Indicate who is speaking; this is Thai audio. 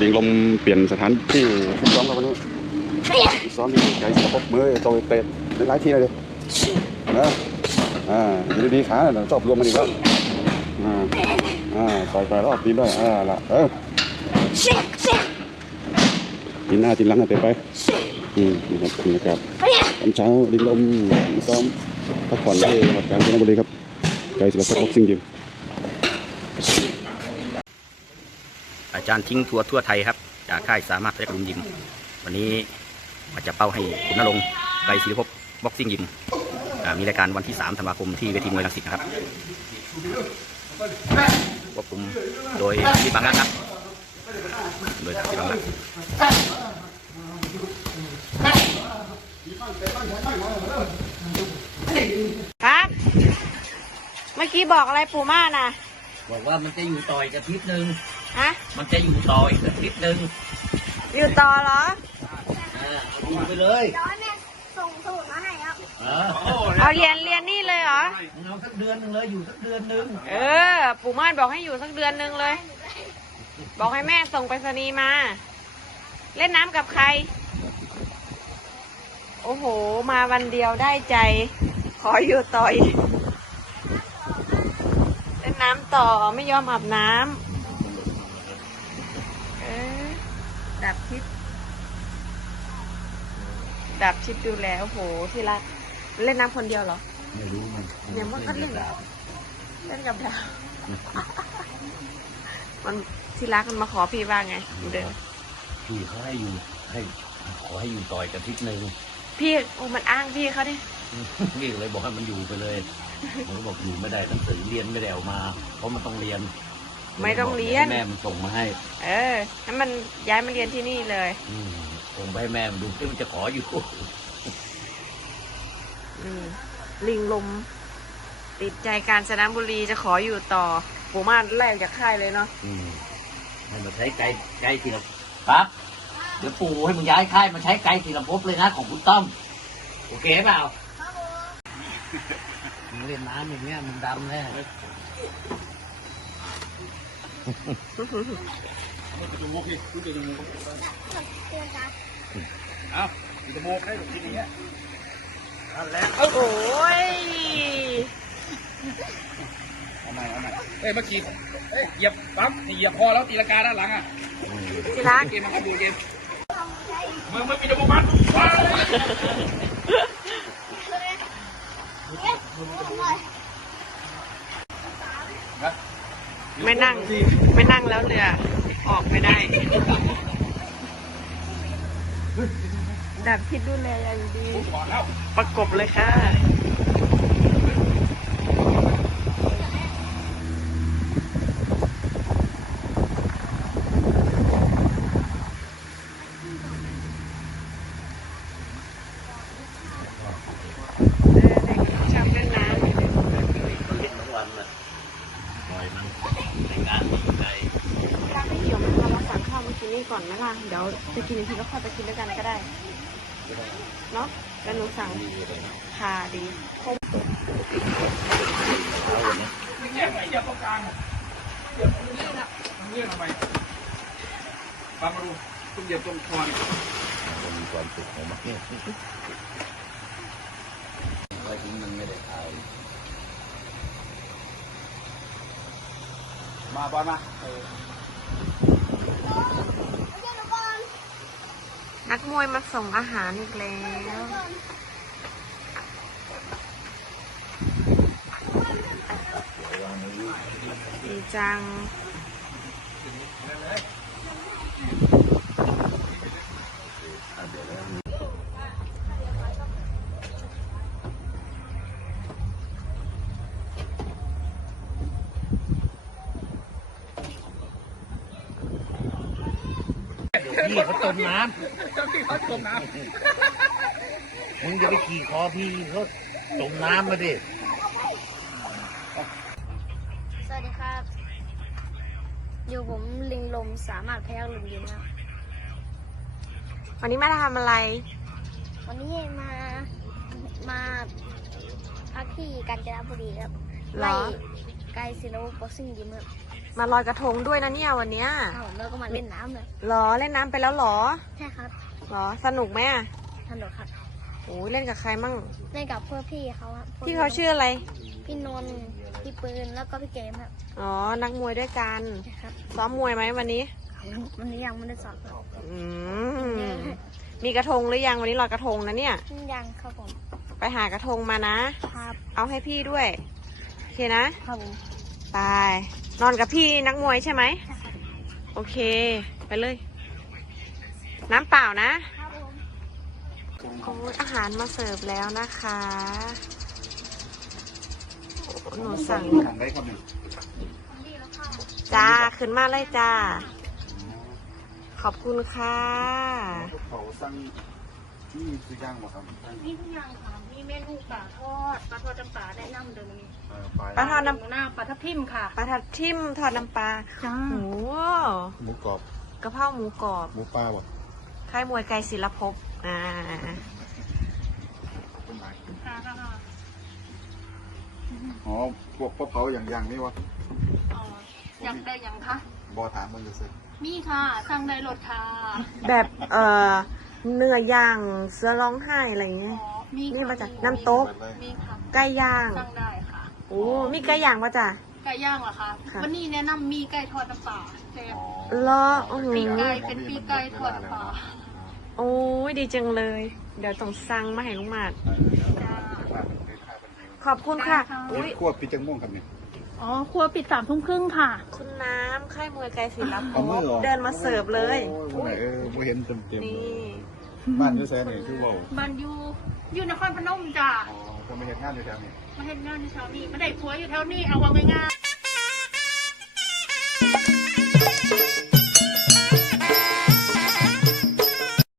Speaker 1: ลิงลมเปลี่ยนสถานที่ฝึกซ้อมแล้ววันนี้ซ้อมที่ไกลสะพกมือโตเตะหลายที่เลยนะอยู่ดีๆขาชอบรวมมันอีกแล้วต่อยไปรอบตีนด้วยละตีนหน้าตีนหลังเตะไปนี่ครับบรรยากาศตอนเช้าลิงลมซ้อมพักผ่อนที่จังหวัดกาญจนบุรีครับไกลศิลปะบ็อกซิ่งยิม
Speaker 2: อาจารย์ทิ้งทั่วไทยครับจากค่ายสามารถพยัคฆ์ลุมยิมวันนี้มาจะเป้าให้คุณณรงค์ไกรศิลปภพบ็อกซิ่งยิมมีรายการวันที่3 ธันวาคมที่เวทีมวยรังสิตนะครับควบคุมโดยพี่บางรักครับโดยพี่บางรัก
Speaker 3: ครับเมื่อกี้บอกอะไรปู่ม่านะ
Speaker 2: บอกว่ามันจะอยู่ต่ออีกอาทิตย์หนึ่ง
Speaker 3: ฮะ
Speaker 2: มันจะอยู่ต่ออีกอาทิตย์หนึ่ง
Speaker 3: อยู่ต่อเหรอ
Speaker 2: อยู่ไปเลย
Speaker 4: ส่งสมุดมาให้ครับ
Speaker 3: เอาเรียนนี่เลยเหรอ
Speaker 2: เอาสักเดือนหนึ่งเลยอยู่สักเดือนหนึ่ง
Speaker 3: ปู่ม่านบอกให้อยู่สักเดือนหนึ่งเลยบอกให้แม่ส่งไปรษณีย์มาเล่นน้ำกับใครโอ้โหมาวันเดียวได้ใจขออยู่ต่ออีกเล่นน้ำต่อไม่ยอมอาบน้ำดับชิปดูแลโอ้โหที่รักเล่นน้ำคนเดียวเหรอ
Speaker 2: ไม่รู้
Speaker 3: ยังมันก็เล่นกับดาวมันที่รักมันมาขอพี่ว่าไงเดิม
Speaker 2: พี่เขาขอให้อยู่ต่อยกันทิศหนึ่ง
Speaker 3: พี่มันอ้างพี่เขาดิ
Speaker 2: พี่เลยบอกให้มันอยู่ไปเลยผมก็บอกอยู่ไม่ได้หนังสือเรียนไม่ได้เอามาเพราะมันต้องเรียน
Speaker 3: ไม่ต้องเรียน
Speaker 2: แม่มันส่งมาให้
Speaker 3: ให้มันย้ายมาเรียนที่นี่เลย
Speaker 2: ส่งไปให้แม่มันดูที่มันจะขออยู่
Speaker 3: ลิงลมติดใจกาญจนบุรีจะขออยู่ต่อปู่ม่านแรกจากค่ายเลยเนาะ
Speaker 2: ให้มาใช้ไกลศิลปครับเดี๋ยวปู่ให้มึงย้ายค่ายมาใช้ไกลศิลปภพเลยนะของคุณต้อมโอเคเปล่ามึงเล่นน้ำอย่างเงี้ยมึงดำแน่
Speaker 1: จมูกดิดูจมูกเอาจมูกได้แบบนี้เนี่ยนั่นแหละ
Speaker 3: โอ้ย
Speaker 1: เอาใหม่เมื่อกี้เหยียบปั๊บเหยียบพอแล้วตีลังกาด้านหลังอ่ะ
Speaker 3: ที่รัก
Speaker 1: เกมมันก็ดูเกมมึงไม่มีจมูกมัน
Speaker 3: ไม่นั่งแล้วเรือออกไม่ได้ดับพิษดูแลอย่างดีประกบเลยค่ะชอบเล่นน้ำ
Speaker 2: ทุกวันน่ะปล่อยมันในงานดีใจ
Speaker 3: ถ้าไม่เกี่ยวมันเราสั่งข้าวมากินนี่ก่อนไหมล่ะเดี๋ยวจะกินอีกทีก็ค่อยไปกินด้วยกันก็ได้เนาะแล้วหนูสั่งค่ะดี
Speaker 1: เนี่ยไม่เหยียบตรงกลางเหยียบตรงนี้นะมันเลื่อนออกไปตามมาดูคุณเหยียบตรงคอน
Speaker 2: มีความสุขของมันไว้ทิ้งมันไม่ได้ขาย
Speaker 1: มาบอลมา
Speaker 3: นักมวยมาส่งอาหารอีกแล้วดีจัง
Speaker 2: พี่เขาจมน้ำมึงจะไปขี่คอพี่เขาจมน้ำมาดิ
Speaker 4: สวัสดีครับอยู่ผมลิงลมสามารถพยัคฆ์ลุมยิมครับ
Speaker 3: วันนี้มาทำอะไร
Speaker 4: วันนี้มาพักที่กาญจนบุรีครับไล่ไกลศิลปบ็อกซิ่งยิมครับ
Speaker 3: มาลอยกระทงด้วยนะเนี่ยวันเนี้ย
Speaker 4: ครับผมแล้วก็มาเล่นน้ำเลย
Speaker 3: หรอเล่นน้ำไปแล้วหรอ
Speaker 4: ใช่ครับ
Speaker 3: หรอสนุกไหมอ่ะ
Speaker 4: สนุกครับ
Speaker 3: โอ้ยเล่นกับใครมั่ง
Speaker 4: เล่นกับเพื่อนพี่เขาครับ
Speaker 3: พี่เขาชื่ออะไร
Speaker 4: พี่นนท์พี่ปืนแล้วก็พี่เกมครับ
Speaker 3: อ๋อนักมวยด้วยกัน
Speaker 4: นะครับ
Speaker 3: ซ้อมมวยไหมวันนี้
Speaker 4: วันนี้ยังไม่ได้สอบครับ
Speaker 3: อืมมีกระทงหรือยังวันนี้ลอยกระทงนะเนี่ย
Speaker 4: ยังครับผม
Speaker 3: ไปหากระทงมานะ
Speaker 4: ครับ
Speaker 3: เอาให้พี่ด้วยโอเคนะครับ
Speaker 4: ผม
Speaker 3: ไปนอนกับพี่นักมวยใช่ไหมโอเค ไปเลย น้ำเปล่านะครับ
Speaker 4: ผม
Speaker 3: โอ้ยอาหารมาเสิร์ฟแล้วนะคะหนูสั่ง
Speaker 1: ทำได้ครับหนึ่ง
Speaker 3: จ้าขึ้นมาเลยจ้า ขอบคุณค่ะ
Speaker 1: เขาสั่งนี่ซื้อย่างบ่ครับ
Speaker 5: มีทุกอย่างค่ะ มีเมนูปลาทอดจำปาได้น้ำเดิมนี้
Speaker 3: ปลาทอดน้
Speaker 5: หน้าปลาทับทิมค่ะ
Speaker 3: ำปลาทับทิมทอดน้ำปลา
Speaker 5: จ้า
Speaker 3: โอ้
Speaker 1: หมูกรอบ
Speaker 3: กระเพราหมูกรอบ
Speaker 1: หมูปลาบ่
Speaker 3: ค่ายมวยไกรศิลภพ
Speaker 1: อ๋อพวกเผาอย่างนี่วะ
Speaker 5: อยากได้ยังคะ
Speaker 1: บ่ถามมันจะซื้อ
Speaker 5: มีค่ะสั่งได้รถค่ะ
Speaker 3: แบบเนื้อย่างเสือร้องไห้อะไรอย่างเงี้ย
Speaker 5: มี
Speaker 3: นี่
Speaker 5: ค่ะ
Speaker 3: มาจากน้ำโต๊ะ
Speaker 5: มีค่ะ
Speaker 3: ไก่ย่าง
Speaker 5: สั่งได้ค่ะ
Speaker 3: โอ้มีไก่ย่างป่ะจ้ะ
Speaker 5: ไก่ย่างเหรอคะ
Speaker 3: ค่ะ
Speaker 5: วันนี้แนะนำมีไก่ทอดน้ำปลาแซ่บ
Speaker 3: รออื้อหื
Speaker 5: ปี
Speaker 3: อ
Speaker 5: ไก่เป็นปีไก่ทอดน้ำปลา
Speaker 3: โอ้ยดีจังเลย เดี๋ยวต้องสั่งมาให้ลุงหมาด
Speaker 5: จ้า
Speaker 3: ขอบคุณค่ะ
Speaker 5: ได้ค่ะ
Speaker 3: อุ้ย
Speaker 1: ควบปีจังม่วงครับเนี่ย
Speaker 5: อ๋อ ครัวปิด3:30ค่ะ
Speaker 3: คุณน้ำค่ายมวยไกรศิลภ
Speaker 1: เอามือ
Speaker 3: พ
Speaker 1: เหรอ
Speaker 3: เดินมาเสิร์ฟเลย
Speaker 1: โอ้ยบ่เห็นเต็ม
Speaker 3: นี่
Speaker 1: ๆบ้านอยู่แซ่นี่คือเว้า
Speaker 5: บ้านอยู่นครพนมจ้า
Speaker 1: อ๋อผมไม่เห็นงานอยู่แถวนี้
Speaker 5: มาเห็นงานอยู่แถวนี้ไม่ได้ผัวอยู่แถวนี้ เอาว่าง่ายๆ